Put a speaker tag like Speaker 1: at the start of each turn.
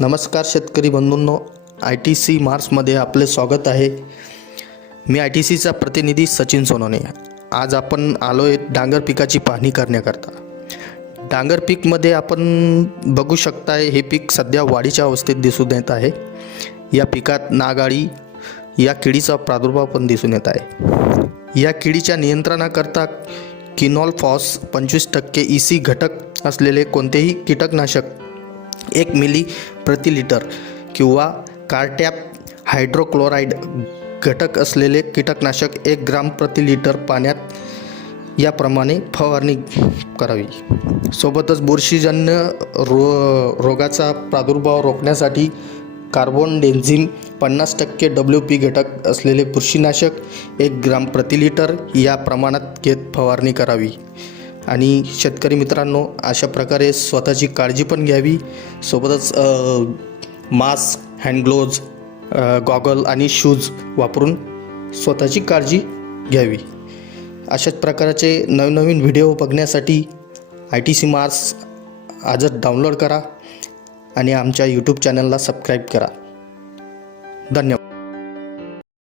Speaker 1: नमस्कार शेतकरी बंधूंनो आय टी सी मार्समध्ये आपले स्वागत आहे. मी आय टी सीचा प्रतिनिधी सचिन सोनोने आज आपण आलो आहे डांगर पिकाची पाहणी करण्याकरता. डांगर पीकमध्ये आपण बघू शकताय हे पीक सध्या वाढीच्या अवस्थेत दिसून येत आहे. या पिकात नागाळी या किडीचा प्रादुर्भाव पण दिसून येत आहे. या किडीच्या नियंत्रणाकरता किनॉल फॉस पंचवीस टक्के ई सी घटक असलेले कोणतेही कीटकनाशक एक मिली प्रति लिटर किंवा कार्टॅप हायड्रोक्लोराईड घटक असलेले कीटकनाशक एक ग्राम प्रति लिटर पाण्यात याप्रमाणे फवारणी करावी. सोबतच बुरशीजन्य रो रोगाचा प्रादुर्भाव रोखण्यासाठी कार्बन डेन्झिम पन्नास टक्के डब्ल्यू पी घटक असलेले बुरशीनाशक एक ग्राम प्रति लिटर या प्रमाणात घेत फवारणी करावी. आणि शेतकरी मित्रांनो अशा प्रकारे स्वतःची काळजी पण घ्यावी. सोबतच मास्क हँडग्लोव्ज गॉगल आणि शूज वापरून स्वतःची काळजी घ्यावी. अशाच प्रकारचे नवनवीन व्हिडिओ बघण्यासाठी आय टी सी मार्स आजच डाउनलोड करा आणि आमच्या यूट्यूब चॅनलला सबस्क्राईब करा. धन्यवाद.